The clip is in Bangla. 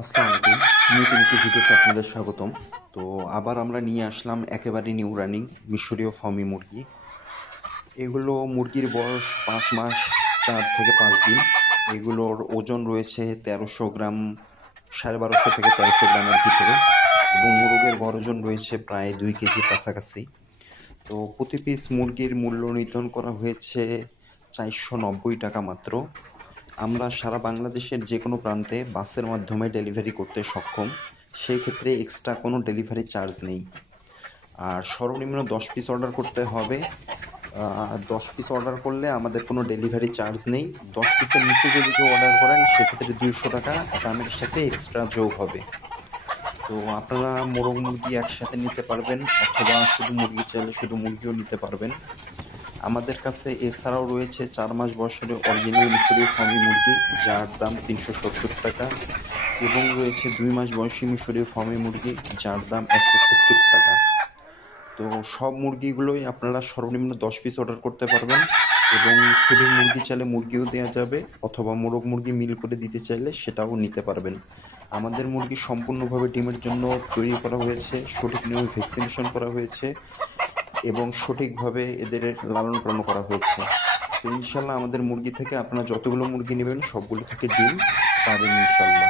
আসসালামু আলাইকুম। নতুন একটি ভিডিওতে আপনাদের স্বাগতম। তো আবার আমরা নিয়ে আসলাম একেবারে নিউ রানিং মিশরীয় ফার্মি মুরগি। এগুলো মুরগির বয়স ৫ মাস ৪ থেকে ৫ দিন। এগুলোর ওজন রয়েছে ১৩০০ গ্রাম, ১২৫০ থেকে ১৩০০ গ্রামের ভিতরে, এবং মোরগের গড় ওজন রয়েছে প্রায় ২ কেজির কাছাকাছি। তো প্রতি পিস মুরগির মূল্য নির্ধারণ করা হয়েছে ৪৯০ টাকা মাত্র। আমরা সারা বাংলাদেশের যে কোনো প্রান্তে বাসের মাধ্যমে ডেলিভারি করতে সক্ষম। সেই ক্ষেত্রে এক্সট্রা কোনো ডেলিভারি চার্জ নেই। আর সর্বনিম্ন ১০ পিস অর্ডার করতে হবে। ১০ পিস অর্ডার করলে আমাদের কোনো ডেলিভারি চার্জ নেই। ১০ পিসের নিচে যদি কেউ অর্ডার করেন সেক্ষেত্রে ২০০ টাকা দামের সাথে এক্সট্রা যোগ হবে। তো আপনারা মোরগ মুরগি একসাথে নিতে পারবেন, অথবা শুধু মুরগি চাইলে শুধু মুরগিও নিতে পারবেন। আমাদের কাছে এছাড়াও রয়েছে ৪ মাস বয়সের অরিজিনাল মিশরীয় ফার্মি মুরগি, যার দাম ৩৭০ টাকা, এবং রয়েছে ২ মাস বয়সী মিশরীয় ফার্মি মুরগি, যার দাম ১৭০ টাকা। তো সব মুরগিগুলোই আপনারা সর্বনিম্ন ১০ পিস অর্ডার করতে পারবেন, এবং শুধু মুরগি চাইলে মুরগিও দেওয়া যাবে, অথবা মোরগ মুরগি মিল করে দিতে চাইলে সেটাও নিতে পারবেন। আমাদের মুরগি সম্পূর্ণভাবে ডিমের জন্য তৈরি করা হয়েছে, সঠিক নিয়মে ভ্যাকসিনেশন করা হয়েছে, এবং সঠিকভাবে এদের লালন পালন করা হয়েছে। তো ইনশাল্লাহ আমাদের মুরগি থেকে আপনারা যতগুলো মুরগি নেবেন সবগুলো থেকে ডিম পাবেন ইনশাল্লাহ।